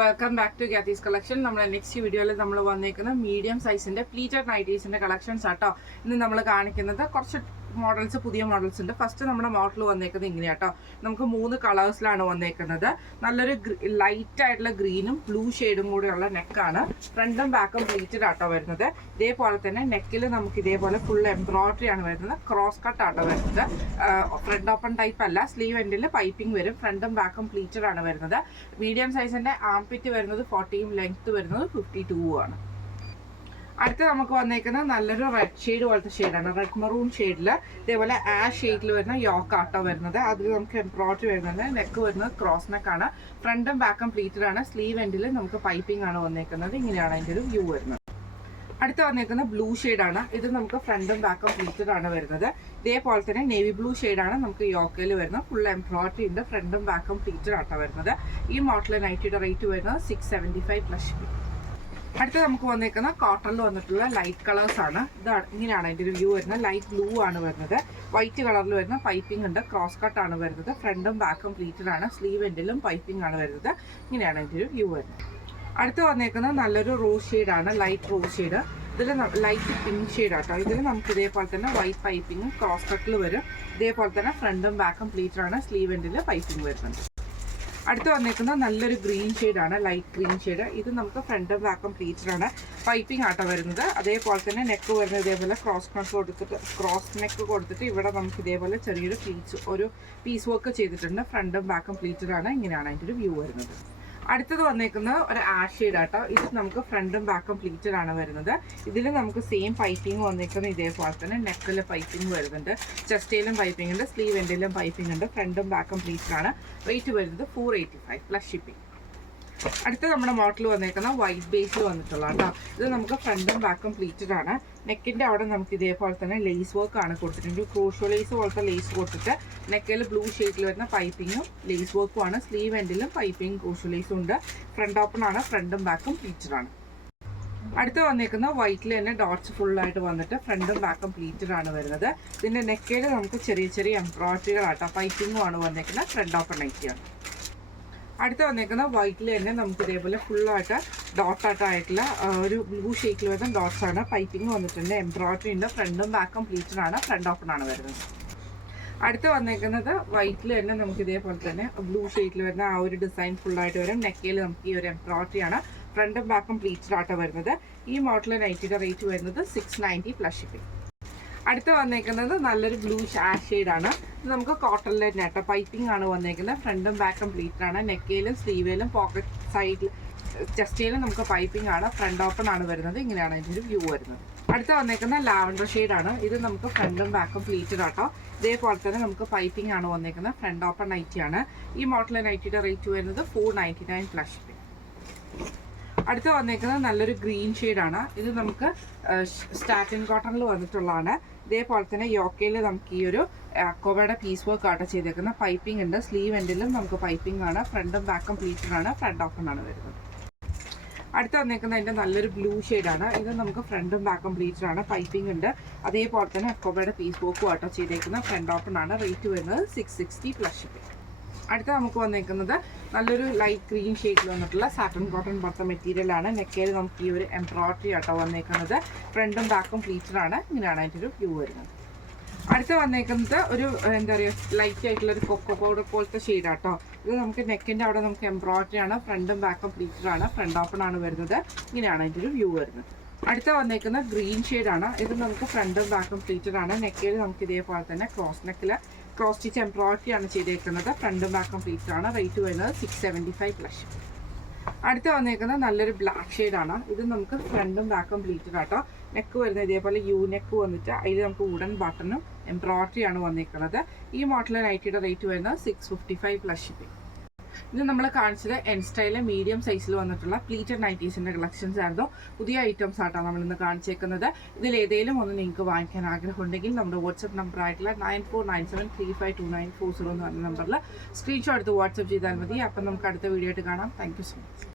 Welcome back to Gyathis collection. നമ്മുടെ next വീഡിയോയിൽ നമ്മൾ വന്നേക്കുന്ന മീഡിയം സൈസിന്റെ പ്ലീറ്റഡ് നൈറ്റീസിന്റെ കളക്ഷൻസ് ആട്ടോ. ഇന്ന് നമ്മൾ കാണിക്കുന്നത് കുറച്ച് മോഡൽസ്, പുതിയ മോഡൽസ് ഉണ്ട്. ഫസ്റ്റ് നമ്മുടെ മോഡൽ വന്നേക്കുന്നത് ഇങ്ങനെയാട്ടോ. നമുക്ക് 3 കളേഴ്സിലാണ് വന്നേക്കുന്നത്. നല്ലൊരു ലൈറ്റ് ആയിട്ടുള്ള ഗ്രീനും ബ്ലൂ ഷെയ്ഡും കൂടെയുള്ള നെക്കാണ്. ഫ്രണ്ടും ബാക്കും പ്ലീറ്റഡ് ആട്ടോ വരുന്നത്. ഇതേപോലെ തന്നെ നെക്കിൽ നമുക്ക് ഇതേപോലെ ഫുൾ എംബ്രോയിഡറി ആണ് വരുന്നത്. ക്രോസ് കട്ട് ആട്ടോ വരുന്നത്. ഫ്രണ്ട് ഓപ്പൺ ടൈപ്പ് അല്ല. സ്ലീവ് എൻഡിൽ പൈപ്പിംഗ് വരും. ഫ്രണ്ടും ബാക്കും പ്ലീറ്റഡ് ആണ് വരുന്നത്. മീഡിയം സൈസിന്റെ ആംപിറ്റ് വരുന്നത് 40, ലെങ്ത് വരുന്നത് 52 ആണ്. അടുത്ത് നമുക്ക് വന്നേക്കുന്നത് നല്ലൊരു റെഡ് ഷെയ്ഡ് പോലത്തെ ഷെയ്ഡാണ്. റെഡ് മെറൂൺ ഷെയ്ഡിൽ ഇതേപോലെ ആഷ് ഷെയ്ഡിൽ വരുന്ന യോക്ക് ആട്ടോ വരുന്നത്. അതിൽ നമുക്ക് എംബ്രോയിഡറി വരുന്നുണ്ട്. നെക്ക് വരുന്നത് ക്രോസ് നെക്കാണ്. ഫ്രണ്ടും ബാക്കും പ്ലീറ്റഡ് ആണ്. സ്ലീവ് എൻഡിൽ നമുക്ക് പൈപ്പിംഗ് ആണ് വന്നേക്കുന്നത്. ഇങ്ങനെയാണ് അതിൻ്റെ ഒരു വ്യൂ വരുന്നത്. അടുത്ത് വന്നേക്കുന്ന ബ്ലൂ ഷെയ്ഡാണ്. ഇത് നമുക്ക് ഫ്രണ്ടും ബാക്കും പ്ലീറ്റഡ് ആണ് വരുന്നത്. ഇതേപോലെ തന്നെ നേവി ബ്ലൂ ഷെയ്ഡാണ് നമുക്ക് യോക്കയിൽ വരുന്നത്. ഫുൾ എംബ്രോയിഡറി ഉണ്ട്. ഫ്രണ്ടും ബാക്കും പ്ലീറ്റഡ് ആട്ടോ വരുന്നത്. ഈ മോഡൽ നൈറ്റിയുടെ റേറ്റ് വരുന്നത് 675 പ്ലസ്. അടുത്ത് നമുക്ക് വന്നേക്കുന്ന കോട്ടണിൽ വന്നിട്ടുള്ള ലൈറ്റ് കളേഴ്സ് ആണ്. ഇതാണ്, ഇങ്ങനെയാണ് അതിൻ്റെ ഒരു വ്യൂ വരുന്നത്. ലൈറ്റ് ബ്ലൂ ആണ് വരുന്നത്. വൈറ്റ് കളറിൽ വരുന്ന പൈപ്പിംഗ് ഉണ്ട്. ക്രോസ് കട്ട് ആണ് വരുന്നത്. ഫ്രണ്ടും ബാക്കും പ്ലീറ്റഡ് ആണ്. സ്ലീവ് എൻഡിലും പൈപ്പിംഗ് ആണ് വരുന്നത്. ഇങ്ങനെയാണ് അതിൻ്റെ ഒരു വ്യൂ വരുന്നത്. അടുത്ത് വന്നേക്കുന്നത് നല്ലൊരു റോസ് ഷെയ്ഡാണ്. Light rose shade. ഇതിൽ ലൈറ്റ് പിങ്ക് ഷെയ്ഡ് ആട്ടോ. ഇതിൽ നമുക്ക് ഇതേപോലെ തന്നെ വൈറ്റ് പൈപ്പിംഗ് ക്രോസ് കട്ടിൽ വരും. ഇതേപോലെ തന്നെ ഫ്രണ്ടും ബാക്കും പ്ലീറ്റഡ് ആണ്. സ്ലീവ് എൻഡിൽ പൈപ്പിംഗ് വരുന്നുണ്ട്. അടുത്ത് വന്നേക്കുന്നത് നല്ലൊരു ഗ്രീൻ ഷെയ്ഡാണ്. Light green shade. ഇത് നമുക്ക് ഫ്രണ്ടും ബാക്കും പ്ലീറ്റഡ് ആണ്. പൈപ്പിംഗ് ആട്ടോ വരുന്നത്. അതേപോലെ തന്നെ നെക്ക് വരുന്നത് ഇതേപോലെ ക്രോസ് നെക്ക് കൊടുത്തിട്ട് ഇവിടെ നമുക്ക് ഇതേപോലെ ചെറിയൊരു ഒരു പീസ് വർക്ക് ചെയ്തിട്ടുണ്ട്. ഫ്രണ്ടും ബാക്കും പ്ലീറ്റഡ് ആണ്. ഇങ്ങനെയാണ് അതിൻ്റെ ഒരു വ്യൂ വരുന്നത്. അടുത്തത് വന്നേക്കുന്നത് ഒരു ആഷ് ഷെയ്ഡ് ആട്ടോ. ഇത് നമുക്ക് ഫ്രണ്ടും ബാക്കും പ്ലീറ്റഡ് ആണ് വരുന്നത്. ഇതിൽ നമുക്ക് സെയിം പൈപ്പിംഗ് വന്നേക്കുന്നത് ഇതേപോലെ തന്നെ നെക്കിൽ പൈപ്പിംഗ് വരുന്നുണ്ട്. ചെസ്റ്റയിലും പൈപ്പിംഗ് ഉണ്ട്. സ്ലീവ് എൻഡിലും പൈപ്പിംഗ് ഉണ്ട്. ഫ്രണ്ടും ബാക്കും പ്ലീറ്റഡ് ആണ്. റേറ്റ് വരുന്നത് 485 പ്ലസ് ഷിപ്പിംഗ്. അടുത്ത നമ്മുടെ മോഡൽ വന്നേക്കുന്ന വൈറ്റ് ബേസിൽ വന്നിട്ടുള്ള കേട്ടോ. ഇത് നമുക്ക് ഫ്രണ്ടും ബാക്കും പ്ലീറ്റഡ് ആണ്. നെക്കിൻ്റെ അവിടെ നമുക്ക് ഇതേപോലെ തന്നെ ലേസ് വർക്ക് ആണ് കൊടുത്തിട്ടുണ്ട്. ക്രൂഷോ ലേസ് പോലത്തെ ലേസ് കൊടുത്തിട്ട് നെക്കിൽ ബ്ലൂ ഷെയ്ഡിൽ വരുന്ന പൈപ്പിങ്ങും ലേസ് വർക്കും ആണ്. സ്ലീവ് എൻഡിലും പൈപ്പിംഗ് ക്രൂഷോ ലേസും ഉണ്ട്. ഫ്രണ്ട് ഓപ്പൺ ആണ്. ഫ്രണ്ടും ബാക്കും പ്ലീറ്റഡ് ആണ്. അടുത്ത് വന്നേക്കുന്ന വൈറ്റിൽ തന്നെ ഡോട്ട്സ് ഫുള്ളായിട്ട് വന്നിട്ട് ഫ്രണ്ടും ബാക്കും പ്ലീറ്റഡ് ആണ് വരുന്നത്. ഇതിൻ്റെ നെക്കിൽ നമുക്ക് ചെറിയ ചെറിയ എംബ്രോയിഡറികളാട്ടോ. പൈപ്പിങ്ങും ആണ് വന്നേക്കുന്നത്. ഫ്രണ്ട് ഓപ്പൺ നൈറ്റിയാണ്. അടുത്ത് വന്നേക്കുന്ന വൈറ്റിൽ തന്നെ നമുക്ക് ഇതേപോലെ ഫുള്ളായിട്ട് ഡോട്ടായിട്ടായിട്ടുള്ള ഒരു ബ്ലൂ ഷെയ്ഡിൽ വരുന്ന ഡോട്ട്സ് ആണ്. പൈപ്പിംഗ് വന്നിട്ടുണ്ട്. എംബ്രോയിഡറി ഉണ്ട്. ഫ്രണ്ടും ബാക്കും പ്ലീറ്റഡ് ആണ്. ഫ്രണ്ട് ഓപ്പൺ ആണ് വരുന്നത്. അടുത്ത് വന്നേക്കുന്നത് വൈറ്റിൽ തന്നെ നമുക്ക് ഇതേപോലെ തന്നെ ബ്ലൂ ഷെയ്ഡിൽ വരുന്ന ആ ഒരു ഡിസൈൻ ഫുള്ളായിട്ട് വരും. നെക്കയിൽ നമുക്ക് ഈ ഒരു എംബ്രോയിഡറി ആണ്. ഫ്രണ്ടും ബാക്കും പ്ലീറ്റഡ് ആട്ടോ വരുന്നത്. ഈ മോഡൽ നൈറ്റിയുടെ റേറ്റ് വരുന്നത് 690 പ്ലസ് ഷിപ്പിംഗ്. അടുത്ത് വന്നേക്കുന്നത് നല്ലൊരു ബ്ലൂ ആഷ് ഷെയ്ഡാണ്. ഇത് നമുക്ക് കോട്ടണിൽ തന്നെ ആട്ടോ. പൈപ്പിംഗ് ആണ് വന്നേക്കുന്നത്. ഫ്രണ്ടും ബാക്കും പ്ലീറ്റഡ് ആണ്. നെക്കയിലും സ്ലീവിലും പോക്കറ്റ് സൈഡിൽ ചെസ്റ്റയിലും നമുക്ക് പൈപ്പിംഗ് ആണ്. ഫ്രണ്ട് ഓപ്പൺ ആണ് വരുന്നത്. ഇങ്ങനെയാണ് അതിൻ്റെ ഒരു വ്യൂ വരുന്നത്. അടുത്ത് വന്നേക്കുന്ന ലാവൻഡർ ഷെയ്ഡാണ്. ഇത് നമുക്ക് ഫ്രണ്ടും ബാക്കും പ്ലീറ്റഡ് ആട്ടോ. ഇതേപോലെ തന്നെ നമുക്ക് പൈപ്പിംഗ് ആണ് വന്നേക്കുന്നത്. ഫ്രണ്ട് ഓപ്പൺ നൈറ്റിയാണ്. ഈ മോഡൽ നൈറ്റിയുടെ റേറ്റ് വരുന്നത് 499 പ്ലസ് ഷിപ്പിംഗ്. അടുത്ത് വന്നേക്കുന്നത് നല്ലൊരു ഗ്രീൻ ഷെയ്ഡാണ്. ഇത് നമുക്ക് സ്റ്റാറ്റിൻ കോട്ടണിൽ വന്നിട്ടുള്ളതാണ്. ഇതേപോലെ തന്നെ യോക്കയിൽ നമുക്ക് ഈ ഒരു അക്കോബയുടെ പീസ് വർക്ക് ആട്ടോ ചെയ്തേക്കുന്നത്. പൈപ്പിംഗ് ഉണ്ട്. സ്ലീവ് എൻഡിലും നമുക്ക് പൈപ്പിംഗ് ആണ്. ഫ്രണ്ടും ബാക്കും പ്ലീറ്റഡ് ആണ്. ഫ്രണ്ട് ഓപ്പൺ ആണ് വരുന്നത്. അടുത്ത് വന്നേക്കുന്നത് അതിൻ്റെ നല്ലൊരു ബ്ലൂ ഷെയ്ഡാണ്. ഇത് നമുക്ക് ഫ്രണ്ടും ബാക്കും പ്ലീറ്റഡ് ആണ്. പൈപ്പിംഗ് ഉണ്ട്. അതേപോലെ തന്നെ അക്കോബയുടെ പീസ് വർക്കും ആട്ടോ ചെയ്തേക്കുന്നത്. ഫ്രണ്ട് ഓപ്പൺ ആണ്. റേറ്റ് വരുന്നത് 660 പ്ലസ് ഷിപ്പിംഗ്. അടുത്ത നമുക്ക് വന്നേക്കുന്നത് നല്ലൊരു ലൈറ്റ് ഗ്രീൻ ഷെയ്ഡിൽ വന്നിട്ടുള്ള സാറ്റൻ കോട്ടൺ പോലത്തെ മെറ്റീരിയലാണ്. നെക്കയിൽ നമുക്ക് ഈ ഒരു എംബ്രോയിഡറി ആട്ടോ വന്നേക്കുന്നത്. ഫ്രണ്ടും ബാക്കും പ്ലീറ്റഡ് ആണ്. ഇങ്ങനെയാണ് അതിൻ്റെ ഒരു വ്യൂ വരുന്നത്. അടുത്ത് വന്നേക്കുന്നത് ഒരു എന്താ പറയുക ലൈറ്റ് ആയിട്ടുള്ള ഒരു കൊക്കോ പൗഡർ പോലത്തെ ഷെയ്ഡാട്ടോ. ഇത് നമുക്ക് നെക്കിൻ്റെ അവിടെ നമുക്ക് എംബ്രോയിഡറി ആണ്. ഫ്രണ്ടും ബാക്കും പ്ലീറ്റഡ് ആണ്. ഫ്രണ്ട് ഓപ്പൺ ആണ് വരുന്നത്. ഇങ്ങനെയാണ് അതിൻ്റെ ഒരു വ്യൂ വരുന്നത്. അടുത്ത വന്നേക്കുന്ന ഗ്രീൻ ഷെയ്ഡാണ്. ഇത് നമുക്ക് ഫ്രണ്ടും ബാക്കും പ്ലീറ്റഡ് ആണ്. നെക്കയിൽ നമുക്ക് ഇതേപോലെ തന്നെ ക്രോസ് സ്റ്റിച്ച് എംബ്രോയിഡറി ആണ് ചെയ്തേക്കുന്നത്. ഫ്രണ്ടും ബാക്കും പ്ലീറ്റഡ് ആണ്. റേറ്റ് വരുന്നത് 675 പ്ലസ്. അടുത്ത് വന്നേക്കുന്നത് നല്ലൊരു ബ്ലാക്ക് ഷെയ്ഡാണ്. ഇത് നമുക്ക് ഫ്രണ്ടും ബാക്കും പ്ലീറ്റഡ് ആട്ടോ. നെക്ക് വരുന്നത് ഇതേപോലെ യു നെക്ക് വന്നിട്ട് അതിൽ നമുക്ക് വുഡൻ ബട്ടണും എംബ്രോയിഡറി ആണ് വന്നേക്കുന്നത്. ഈ മോഡൽ നൈറ്റിയുടെ റേറ്റ് വരുന്നത് 655 പ്ലസ് ഷിപ്പിംഗ്. ഇത് നമ്മൾ കാണിച്ചത് എൻ സ്റ്റൈലിലെ മീഡിയം സൈസിൽ വന്നിട്ടുള്ള പ്ലീറ്റഡ് നൈറ്റീസിൻ്റെ കളക്ഷൻസ് ആയിരുന്നു. പുതിയ ഐറ്റംസ് ആയിട്ടാണ് നമ്മളിന്ന് കാണിച്ചേക്കുന്നത്. ഇതിൽ ഏതെങ്കിലും ഒന്ന് നിങ്ങൾക്ക് വാങ്ങിക്കാൻ ആഗ്രഹമുണ്ടെങ്കിൽ നമ്മുടെ വാട്സപ്പ് നമ്പർ ആയിട്ടുള്ള 9497352940 എന്ന് പറഞ്ഞ നമ്പറിൽ സ്ക്രീൻഷോട്ട് എടുത്ത് വാട്സപ്പ് ചെയ്താൽ മതി. അപ്പം നമുക്ക് അടുത്ത വീഡിയോ ആയിട്ട് കാണാം. Thank you so much.